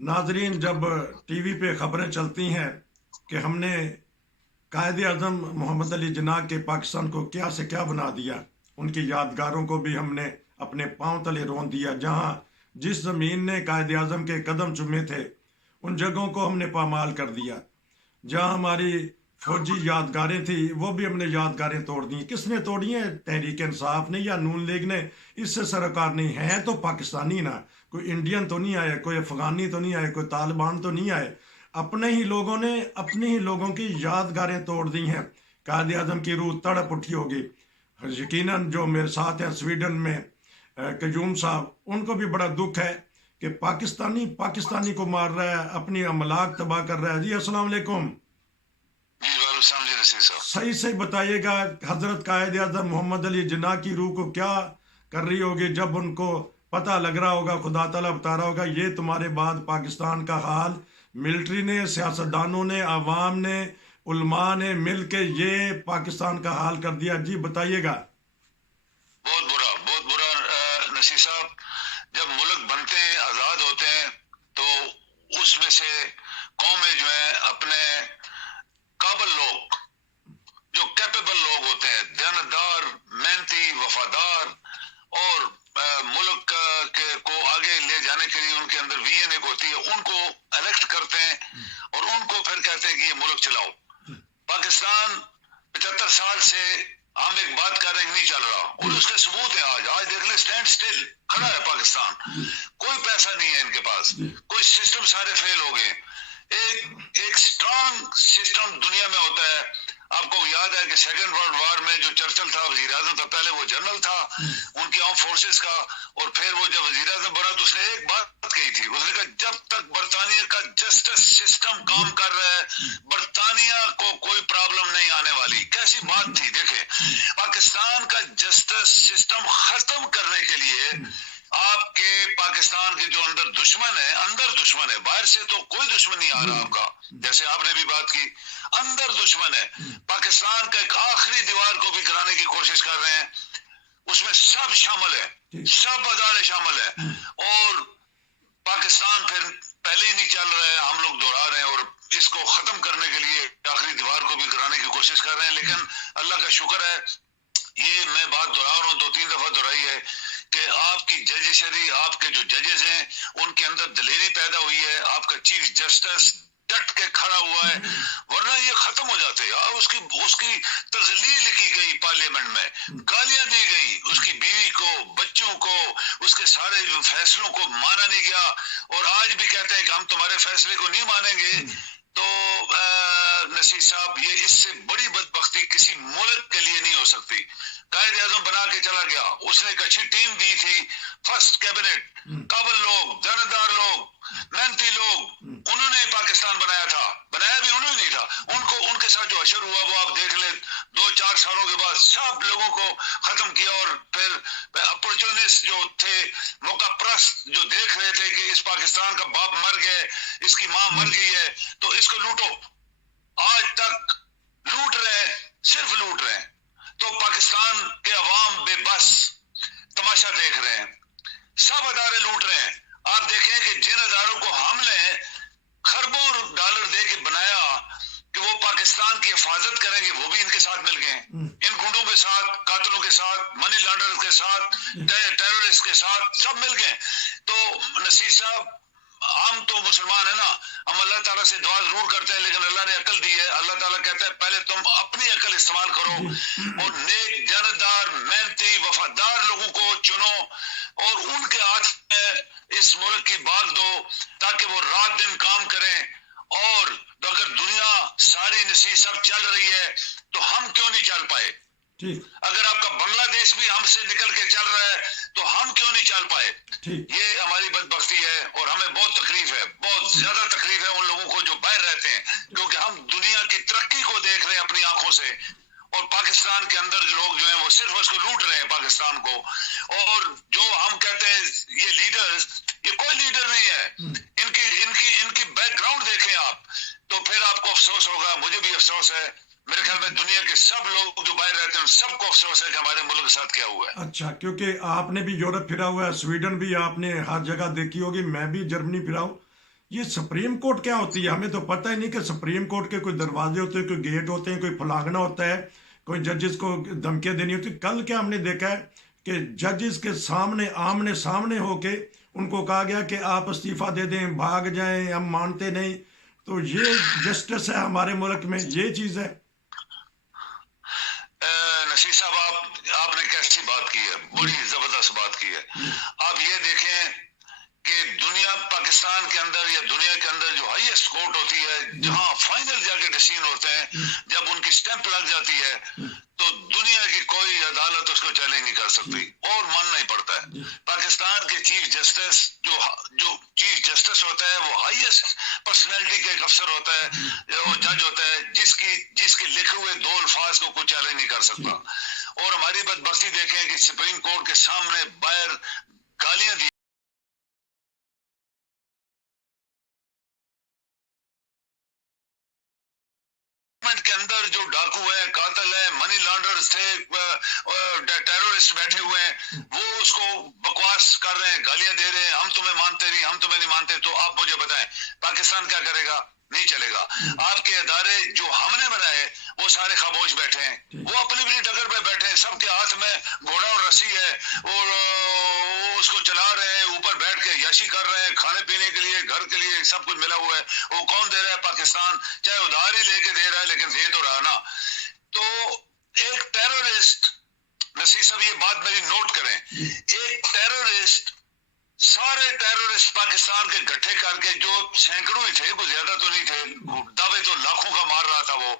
नाजरीन, जब टीवी पे खबरें चलती हैं कि हमने कायद आज़म मोहम्मद अली जिन्ना के पाकिस्तान को क्या से क्या बना दिया, उनकी यादगारों को भी हमने अपने पांव तले रोन दिया। जहां जिस ज़मीन ने कायद आज़म के कदम चूमे थे, उन जगहों को हमने पामाल कर दिया। जहां हमारी फौजी यादगारें थी, वो भी हमने यादगारें तोड़ दी। किसने तोड़ी हैं? तहरीक इंसाफ ने या नून लीग ने? इससे सरोकार नहीं है तो पाकिस्तानी ना, कोई इंडियन तो नहीं आए, कोई अफगानी तो नहीं आए, कोई तालिबान तो नहीं आए। अपने ही लोगों ने अपने ही लोगों की यादगारें तोड़ दी हैं। कायद आज़म की रूह तड़प उठी होगी। यकीनन जो मेरे साथ हैं स्वीडन में, कयूम साहब, उनको भी बड़ा दुख है कि पाकिस्तानी पाकिस्तानी को मार रहा है, अपनी अमलाक तबाह कर रहा है। जी अस्सलाम वालेकुम। जी वालेकुम सलाम जी नसीर साहब। सही से बताइएगा, हजरत कायद आज़म मोहम्मद अली जिन्ना की रूह को क्या कर रही होगी जब उनको पता लग रहा होगा, खुदा ताला बता रहा होगा, ये तुम्हारे बाद पाकिस्तान का हाल मिलिट्री ने, सियासतदानों ने, आवाम ने, उलमा ने मिल के ये पाकिस्तान का हाल कर दिया। जी बताइएगा। बहुत बुरा नसीर साहब। जब मुल्क बनते हैं, आज़ाद होते हैं, तो उसमें से कौमें जो है अपने काबिल लोग, जो कैपेबल लोग होते हैं, दयानतदार, मेहनती, वफादार और मुल्क के को आगे ले जाने के लिए उनके अंदर विजन एक होती है, उनको इलेक्ट करते हैं और उनको फिर कहते हैं कि ये मुल्क चलाओ। पाकिस्तान 75 साल से हम एक बात कर रहे हैं, नहीं चल रहा और उसके सबूत है। आज देख ले, स्टैंड स्टिल खड़ा है पाकिस्तान। कोई पैसा नहीं है इनके पास, कोई सिस्टम सारे फेल हो गए। एक स्ट्रांग सिस्टम दुनिया में होता है। आपको याद है कि सेकेंड वर्ल्ड वॉर में जो चर्चिल था, वजीर आजम था, पहले वो जनरल था उनकी आर्म फोर्सेस का, और फिर वो जब वजीर आजम बना तो उसने एक बात कही थी, उसने कहा जब तक बरतानिया का जस्टिस सिस्टम काम कर रहा है, बरतानिया को कोई प्रॉब्लम नहीं आने वाली। कैसी बात थी। देखे, पाकिस्तान का जस्टिस सिस्टम खत्म करने के लिए आपके पाकिस्तान के जो अंदर दुश्मन है, बाहर से तो कोई दुश्मन नहीं आ रहा आपका, जैसे आपने भी बात की, अंदर दुश्मन है। पाकिस्तान का एक आखिरी दीवार को भी गिराने की कोशिश कर रहे हैं, उसमें सब शामिल है, सब अदारे शामिल है, और पाकिस्तान फिर पहले ही नहीं चल रहा है, हम लोग दोहरा रहे हैं और इसको खत्म करने के लिए आखिरी दीवार को भी गिराने की कोशिश कर रहे हैं। लेकिन अल्लाह का शुक्र है, ये मैं बात दोहरा रहा हूँ, 2-3 दफा दोहराई है कि आपकी जजिशरी, आपके जो जजेस हैं उनके अंदर दिलेरी पैदा हुई है। आपका चीफ जस्टिस डट के खड़ा हुआ है, वरना ये खत्म हो जाते। उसकी उसकी तजलील की गई, पार्लियामेंट में गालियां दी गई, उसकी बीवी को, बच्चों को, उसके सारे फैसलों को माना नहीं गया, और आज भी कहते हैं कि हम तुम्हारे फैसले को नहीं मानेंगे। तो नसीर साहब, ये इससे बड़ी बदबख्ती किसी मुल्क के लिए नहीं हो सकती। कायद आज़म बना के चला गया, उसने एक अच्छी टीम दी थी, फर्स्ट कैबिनेट, काबिल लोग, जानदार लोग, मेहनती लोग, उन्होंने पाकिस्तान बनाया था। बनाया भी उन्होंने नहीं था, उनको उनके साथ जो अशर हुआ वो आप देख ले। 2-4 सालों के बाद सब लोगों को खत्म किया, और फिर अपॉर्चुनिस्ट जो थे, मौका प्रस्त जो देख रहे थे कि इस पाकिस्तान का बाप मर गया, इसकी माँ मर गई है, तो इसको लूटो। आज तक लूट रहे हैं, सिर्फ लूट रहे हैं। तो पाकिस्तान के अवाम बेबस तमाशा देख रहे हैं, सब अदारे लूट रहे हैं। आप देखें कि जिन अदारों को हमने खरबों डॉलर दे के बनाया कि वो पाकिस्तान की हिफाजत करेंगे, वो भी इनके साथ मिल गए। इन गुंडों के साथ, कातलों के साथ, मनी लॉन्डर के साथ, टेररिस्ट के साथ, सब मिल गए। तो नसीर साहब, हम तो मुसलमान है ना, हम अल्लाह ताला से दुआ जरूर करते हैं, लेकिन अल्लाह ने अकल दी है। अल्लाह ताला कहता है पहले तुम अपनी अकल इस्तेमाल करो और नेक, जानदार, मेहनती, वफादार लोगों को चुनो और उनके हाथ में इस मुल्क की बाग दो, ताकि वो रात दिन काम करें। और अगर दुनिया सारी नसीब सब चल रही है तो हम क्यों नहीं चल पाए? अगर आपका बांग्लादेश भी हमसे निकल के चल रहा है तो हम क्यों नहीं चल पाए? ये हमारी बदबख्ती है, और हमें बहुत तकलीफ है, बहुत ज्यादा तकलीफ है उन लोगों को जो बाहर रहते हैं, क्योंकि हम दुनिया की तरक्की को देख रहे हैं अपनी आंखों से, और पाकिस्तान के अंदर लोग जो हैं वो सिर्फ उसको लूट रहे हैं, पाकिस्तान को। और जो हम कहते हैं ये लीडर्स, ये कोई लीडर नहीं है। इनकी इनकी इनकी बैकग्राउंड देखें आप, तो फिर आपको अफसोस होगा, मुझे भी अफसोस है, मेरे ख्याल में दुनिया के सब लोग जो बाहर रहते हैं सबको अफसोस है कि हमारे मुल्क के साथ क्या हुआ है। अच्छा, क्योंकि आपने भी यूरोप फिरा हुआ है, स्वीडन भी आपने हर जगह देखी होगी, मैं भी जर्मनी फिरा हूँ, یہ سپریم کورٹ کیا ہوتی ہے؟ ہمیں تو پتہ ہی نہیں کہ سپریم کورٹ کے کوئی دروازے ہوتے ہیں، کوئی گیٹ ہوتے ہیں، کوئی فلاگنا ہوتا ہے، کوئی ججز کو دھمکیاں دینی ہوتی. کل کیا ہم نے دیکھا ہے کہ ججز کے سامنے آمنے سامنے ہو کے ان کو کہا گیا کہ آپ استعفیٰ دے دیں، بھاگ جائیں، ہم مانتے نہیں. تو یہ جسٹس ہے ہمارے ملک میں، یہ چیز ہے. نصیر صاحب آپ نے کیسی بات کی ہے، بڑی زبردست بات کی ہے. آپ یہ دیکھیں کہ دنیا پاکستان کے اندر یا دنیا کے اندر جو ہائیسٹ کورٹ ہوتی ہے، جہاں فائنل جا کے ڈیسیژن ہوتے ہیں، جب ان کی سٹیمپ لگ جاتی ہے تو دنیا کی کوئی عدالت اس کو چیلنج نہیں کر سکتی اور ماننا ہی پڑتا ہے. پاکستان کے چیف جسٹس جو چیف جسٹس ہوتا ہے وہ ہائیسٹ پرسنالٹی کا ایک افسر ہوتا ہے، وہ جج ہوتا ہے جس کے لکھے ہوئے دو الفاظ کو کوئی چیلنج نہیں کر سکتا. اور ہماری بدبختی دیکھیں کہ سپریم کورٹ کے سامنے باہر گالیاں دی کے اندر جو ڈاکو ہے، قاتل ہے، منی لانڈرز تھے، ٹیرورسٹ بیٹھے ہوئے ہیں، وہ اس کو بکواس کر رہے ہیں، گالیاں دے رہے ہیں، ہم تمہیں مانتے نہیں، ہم تمہیں نہیں مانتے. تو آپ مجھے بتائیں پاکستان کیا کرے گا؟ نہیں چلے گا. آپ کے ادارے جو ہم نے بنائے وہ سارے خاموش بیٹھے ہیں، وہ اپنی اپنی ڈگر پہ بیٹھے ہیں، سب کے ہاتھ میں گھوڑا اور رسی ہے اور وہ اس کو چلا رہے ہیں، اوپر بیٹھ کے یاشی کر رہے ہیں، کھانے پینے کے لیے، گھر کے لیے سب کچھ ملا ہوا ہے. وہ کون دے رہا ہے؟ پاکستان، چاہے ادھار ہی لے کے دے رہا ہے لیکن دے تو رہا نا. تو ایک ٹیرورسٹ، نصیر صاحب یہ بات میری نوٹ کریں، ایک ٹیرورسٹ سارے ٹیرورسٹ پاکستان کے گٹھے کر کے، جو سینکڑوں ہی تھے، کوئی زیادہ تو نہیں تھے، دعوے تو لاکھوں کا مار رہا تھا، وہ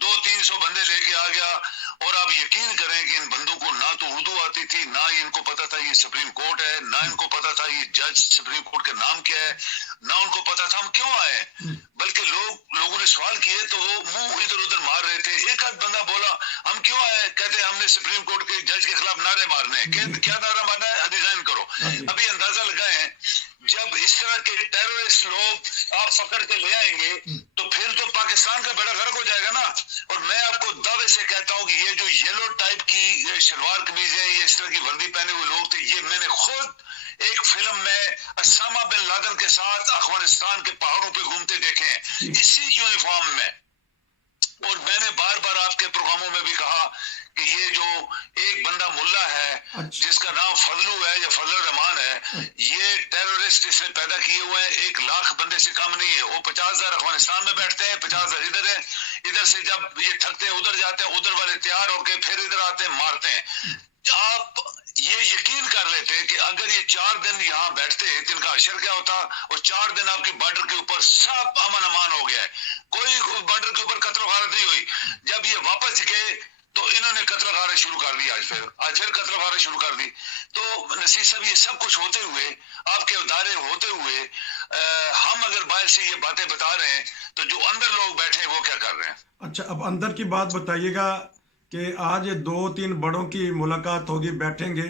200-300 بندے لے کے آ گیا. اور آپ یقین کریں کہ ان بندوں کو نہ تو اردو آتی تھی، نہ ہی ان کو پتا تھا یہ سپریم کورٹ ہے، نہ ان کو پتا تھا یہ جج سپریم کورٹ کے نام کیا ہے، نہ ان کو پتا تھا ہم کیوں آئے. بلکہ لوگوں نے سوال کیے تو وہ منہ ادھر ادھر مار رہے تھے. ایک آدھ بندہ بولا ہم کیوں آئے؟ کہتے ہم نے سپریم کورٹ کے جج کے خلاف نعرے مارنے ہیں. کیا نعرہ مارنا ہے؟ ڈیزائن کرو. ابھی اندازہ لگائیں جب اس طرح کے ٹیرورسٹ لوگ آپ پکڑ کے لے آئیں گے تو پھر تو پاکستان کا بیڑا غرق ہو جائے گا نا. اور میں آپ کو دعوے سے کہتا ہوں کہ یہ جو یلو ٹائپ کی شلوار قمیضیں، یہ اس طرح کی وردی پہنے ہوئے لوگ تھے، یہ میں نے خود ایک فلم میں اسامہ بن لادن کے ساتھ افغانستان کے پہاڑوں پہ گھومتے دیکھے ہیں اسی یونیفارم میں. اور میں نے بار بار آپ کے پروگراموں میں بھی کہا کہ یہ جو ایک بندہ ملا ہے جس کا نام فضلو ہے یا فضل الرحمان ہے، یہ ٹیرورسٹ اس نے پیدا کیے ہوئے ہیں. 1 لاکھ بندے سے کم نہیں ہے. وہ 50,000 افغانستان میں بیٹھتے ہیں، 50,000 ادھر ہیں. ادھر سے جب یہ تھکتے ہیں ادھر جاتے ہیں، ادھر والے تیار ہو کے پھر ادھر آتے ہیں، مارتے ہیں. آپ یہ یقین کر لیتے کہ اگر یہ 4 دن یہاں بیٹھتے تو ان کا اشر کیا ہوتا. اور 4 دن آپ کی بارڈر کے اوپر سب امن امان ہو گیا ہے، کوئی بارڈر کے اوپر قتل و غارت نہیں ہوئی. جب یہ واپس گئے تو انہوں نے قتل و غارت شروع کر دی. آج پھر قتل و غارت شروع کر دی. تو نصیر صاحب یہ سب کچھ ہوتے ہوئے، آپ کے ادارے ہوتے ہوئے، ہم اگر باہر سے یہ باتیں بتا رہے ہیں تو جو اندر لوگ بیٹھے ہیں وہ کیا کر رہے ہیں؟ اچھا، اب اندر کی بات بتائیے گا کہ آج 2-3 بڑوں کی ملاقات ہوگی، بیٹھیں گے،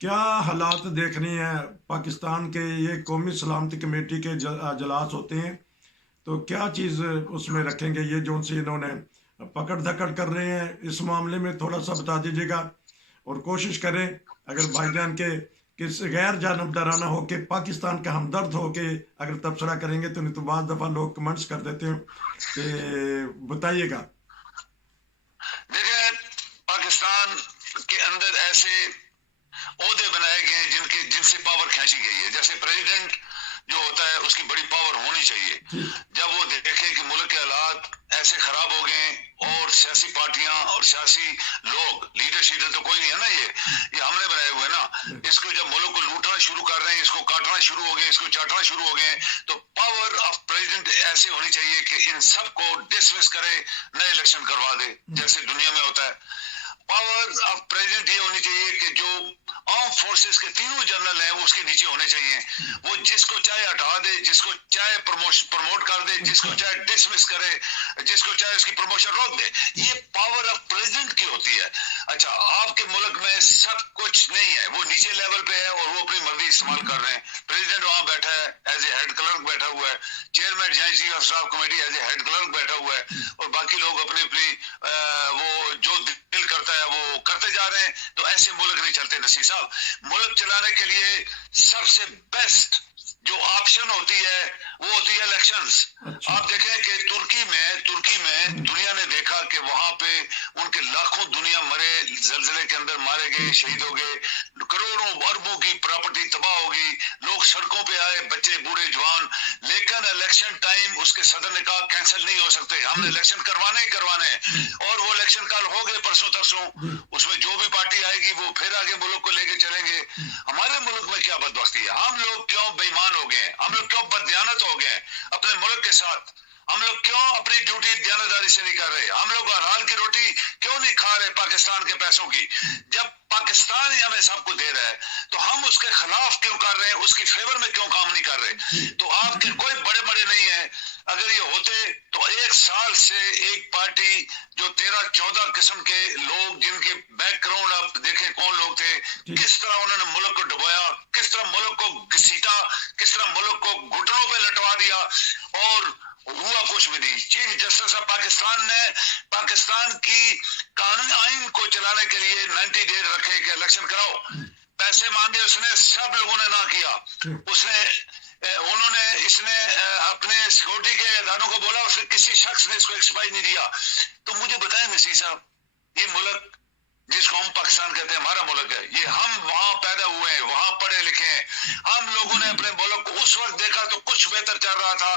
کیا حالات دیکھنی ہے پاکستان کے؟ یہ قومی سلامتی کمیٹی کے اجلاس ہوتے ہیں تو کیا چیز اس میں رکھیں گے؟ یہ جو ان سے انہوں نے پکڑ دھکڑ کر رہے ہیں، اس معاملے میں تھوڑا سا بتا دیجیے گا. اور کوشش کریں اگر بھائی جان کے کس غیر جانبدارانہ ہو کے پاکستان کا ہمدرد ہو کے اگر تبصرہ کریں گے تو نہیں تو بعض دفعہ لوگ کمنٹس کر دیتے ہیں کہ بتائیے گا. دیکھیں پاکستان کے اندر ایسے عہدے بنائے گئے ہیں جن سے پاور کھینچی گئی ہے. جیسے پریزیڈنٹ جو ہوتا ہے اس کی بڑی پاور ہونی چاہیے. جب وہ دیکھے کہ ملک کے حالات ایسے خراب ہو گئے اور سیاسی پارٹیاں اور سیاسی لوگ، لیڈر تو کوئی نہیں ہے نا، یہ ہم نے بنائے ہوئے نا، اس کو جب ملک کو لوٹنا شروع کر رہے ہیں، اس کو کاٹنا شروع ہو گئے، اس کو چاٹنا شروع ہو گئے، تو پاور آف پریزیڈنٹ ایسے ہونی چاہیے کہ ان سب کو ڈسمس کرے، نئے الیکشن کروا دے جیسے دنیا میں ہوتا ہے. پاور آف پریزیڈنٹ یہ ہونی چاہیے کہ جو آرم فورسز کے 3 جنرل ہیں وہ اس کے نیچے ہونے چاہیے. وہ جس کو چاہے ہٹا دے، جس کو چاہے پروموٹ کر دے، جس کو چاہے ڈسمس کرے، جس کو چاہے اس کی پروموشن روک دے. یہ پاور آف پریزیڈنٹ کی ہوتی ہے. اچھا، آپ کے ملک میں سب کچھ نہیں ہے، وہ نیچے لیول پہ ہے اور وہ اپنی مرضی استعمال کر رہے ہیں. پریزیڈنٹ وہاں بیٹھا ہے ایز اے ہیڈ کلرک بیٹھا ہوا ہے، chairman joint chief of staff committee as a head clerk بیٹھا ہوا ہے، اور باقی لوگ اپنی وہ جو دل کرتا ہے وہ کرتے جا رہے ہیں. تو ایسے ملک نہیں چلتے نصیر صاحب. ملک چلانے کے لیے سب سے بیسٹ जो ऑप्शन होती है वो होती है इलेक्शंस। अच्छा। आप देखें कि तुर्की में दुनिया ने देखा कि वहां पे उनके लाखों दुनिया मरे, जलजले के अंदर मारे गए, शहीद हो गए, करोड़ों अरबों की प्रॉपर्टी तबाह होगी, लोग सड़कों पे आए, बच्चे बूढ़े जवान। लेकिन इलेक्शन टाइम उसके सदर ने कहा कैंसिल नहीं हो सकते, हमने इलेक्शन करवाने ही करवाने हैं। और वो इलेक्शन कल हो गए परसों तरसों, उसमें जो भी पार्टी आएगी वो फिर आगे मुल्क को लेके चलेंगे। हमारे मुल्क में क्या बदबख्ती है, हम लोग क्यों बेईमान हो गए, हम लोग क्यों बददियानत हो गए अपने मुल्क के साथ, हम लोग क्यों अपनी ड्यूटी दयानतदारी से नहीं कर रहे, हम लोग हलाल की रोटी क्यों नहीं खा रहे पाकिस्तान के पैसों की। जब पाकिस्तान ही हमें सब कुछ दे रहा है तो हम उसके खिलाफ क्यों कर रहे हैं, उसकी फेवर में क्यों काम नहीं कर रहे। तो आपके कोई बड़े बड़े नहीं है, अगर ये होते तो एक साल से एक पार्टी जो 13-14 किस्म के लोग, जिनके बैकग्राउंड आप देखें कौन लोग थे, किस तरह उन्होंने मुल्क को डुबाया, किस तरह मुल्क को घसीटा, किस तरह मुल्क को घुटनों पे लटवा दिया, और हुआ कुछ भी नहीं। चीफ जस्टिस ऑफ पाकिस्तान ने पाकिस्तान की कानून आइन को चलाने के लिए 90 डेज रखे कि इलेक्शन कराओ, पैसे मांगे उसने, सब लोगों ने ना किया। इसने अपने सिक्योरिटी के इदारों को बोला, उसने किसी शख्स ने इसको एक्सपाइर नहीं दिया। तो मुझे बताएं नसीर साहब, ये मुल्क जिसको हम पाकिस्तान कहते हैं हमारा मुल्क है, ये हम वहां पैदा हुए हैं, वहां पढ़े लिखे हैं, हम लोगों ने अपने मुल्क को उस वक्त देखा तो कुछ बेहतर चल रहा था,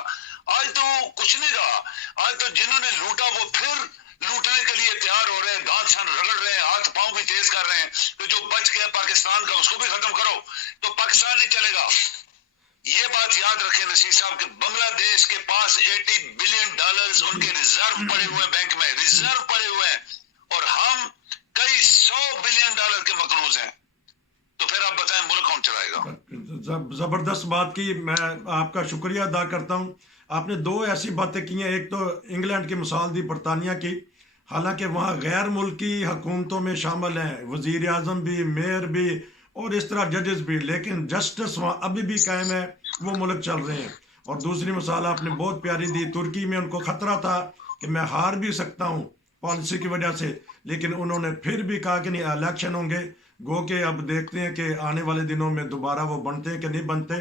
आज तो कुछ नहीं रहा। आज तो जिन्होंने लूटा वो फिर लूटने के लिए तैयार हो रहे हैं, दांत छान रगड़ रहे हैं, हाथ पांव भी तेज कर रहे हैं। तो जो बच गया पाकिस्तान का उसको भी खत्म करो तो पाकिस्तान नहीं चलेगा। ये बात याद रखें नसीर साहब कि बांग्लादेश के पास $80 बिलियन उनके रिजर्व पड़े हुए हैं, बैंक में रिजर्व पड़े हुए हैं, और हम कई $100 बिलियन के मकरूज हैं। तो फिर आप बताएं मुल्क कौन चलाएगा। जबरदस्त बात की, मैं आपका शुक्रिया अदा करता हूँ। आपने दो ऐसी बातें की हैं, एक तो इंग्लैंड की मिसाल दी, बरतानिया की, हालांकि वहाँ गैर मुल्की हुकूमतों में शामिल हैं, वजीर आजम भी, मेयर भी, और इस तरह जजेस भी, लेकिन जस्टिस वहाँ अभी भी कायम है, वो मुल्क चल रहे हैं। और दूसरी मिसाल आपने बहुत प्यारी दी, तुर्की में उनको खतरा था कि मैं हार भी सकता हूँ पॉलिसी की वजह से, लेकिन उन्होंने फिर भी कहा कि नहीं इलेक्शन होंगे। गो के अब देखते हैं कि आने वाले दिनों में दोबारा वो बनते हैं कि नहीं बनते।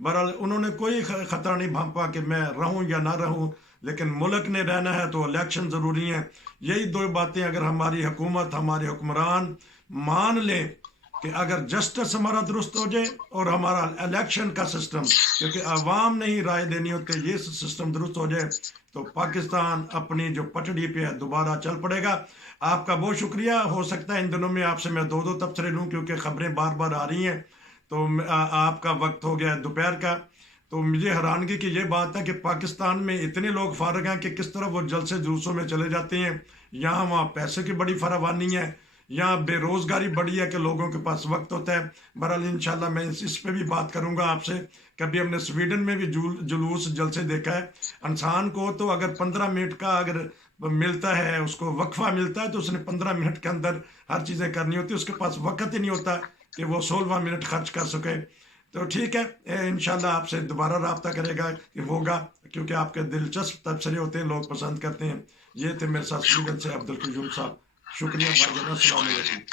बहरहाल उन्होंने कोई खतरा नहीं भांपा कि मैं रहूं या ना रहूं, लेकिन मुल्क ने रहना है तो इलेक्शन ज़रूरी है। यही दो बातें अगर हमारी हुकूमत, हमारे हुक्मरान मान लें कि अगर जस्टिस हमारा दुरुस्त हो जाए और हमारा इलेक्शन का सिस्टम, क्योंकि आवाम ने ही राय देनी होती है, ये सिस्टम दुरुस्त हो जाए तो पाकिस्तान अपनी जो पटड़ी पे है दोबारा चल पड़ेगा। आपका बहुत शुक्रिया। हो सकता है इन दिनों में आपसे मैं दो तबसरे लूँ, क्योंकि खबरें बार बार आ रही हैं, तो आपका वक्त हो गया है दोपहर का। तो मुझे हैरानगी की ये बात है कि पाकिस्तान में इतने लोग फारग हैं कि किस तरह वो जलसे जुलूसों में चले जाते हैं। यहाँ वहाँ पैसे की बड़ी फरावानी है, यहाँ बेरोज़गारी बड़ी है कि लोगों के पास वक्त होता है। बहरहाल इंशाल्लाह मैं इस पे भी बात करूँगा आपसे। कभी हमने स्वीडन में भी जुलूस जलसे देखा है। इंसान को तो अगर 15 मिनट का अगर मिलता है, उसको वक्फा मिलता है, तो उसने 15 मिनट के अंदर हर चीज़ें करनी होती है, उसके पास वक्त ही नहीं होता कि वो 16 मिनट खर्च कर सके। तो ठीक है, इंशाल्लाह आपसे दोबारा रब्ता करेगा कि होगा, क्योंकि आपके दिलचस्प तबसरे होते हैं, लोग पसंद करते हैं। ये थे मेरे साथ स्वीडन से अब्दुल क़य्यूम साहब। शुक्रिया भाई।